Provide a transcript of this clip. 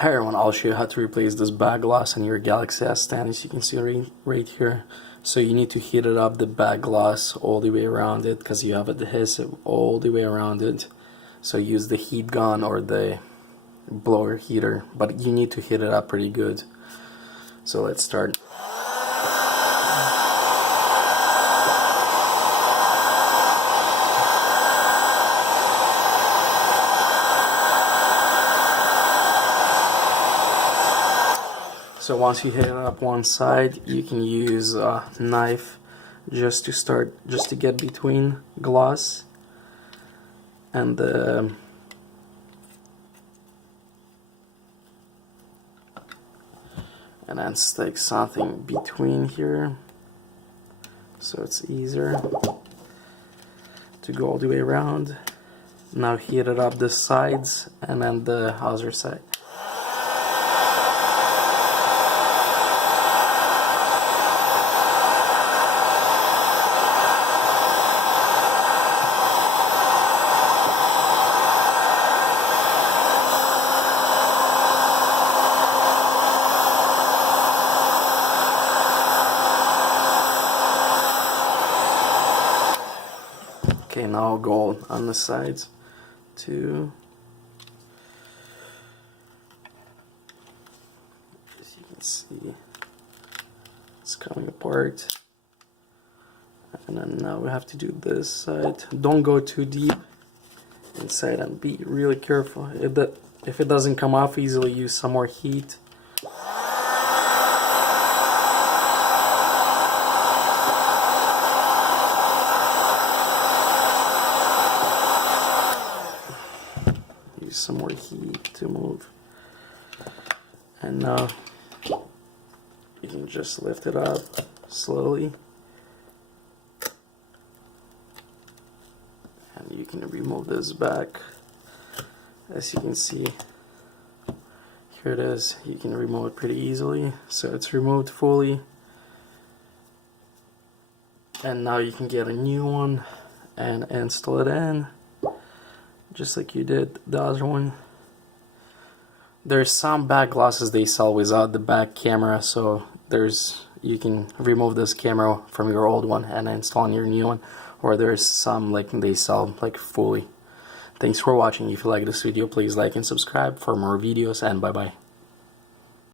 Hi everyone, I'll show you how to replace this back gloss in your Galaxy S10, as you can see right here. So you need to heat it up, the back gloss, all the way around it, because you have adhesive all the way around it. So use the heat gun or the blower heater, but you need to heat it up pretty good. So let's start. So once you heat up one side, you can use a knife just to get between gloss and the and then stick something between here so it's easier to go all the way around. Now heat it up the sides and then the other side. Okay, now I'll go on the sides too. As you can see, it's coming apart. And then now we have to do this side. Don't go too deep inside and be really careful. If it doesn't come off easily, use some more heat. Use some more heat to move. And now you can just lift it up slowly. And you can remove this back. As you can see, here it is. You can remove it pretty easily. So it's removed fully. And now you can get a new one and install it in, just like you did the other one. There's some back glosses they sell without the back camera, so you can remove this camera from your old one and install on your new one, or there's some like they sell like fully. Thanks for watching. If you like this video, please like and subscribe for more videos, and bye bye.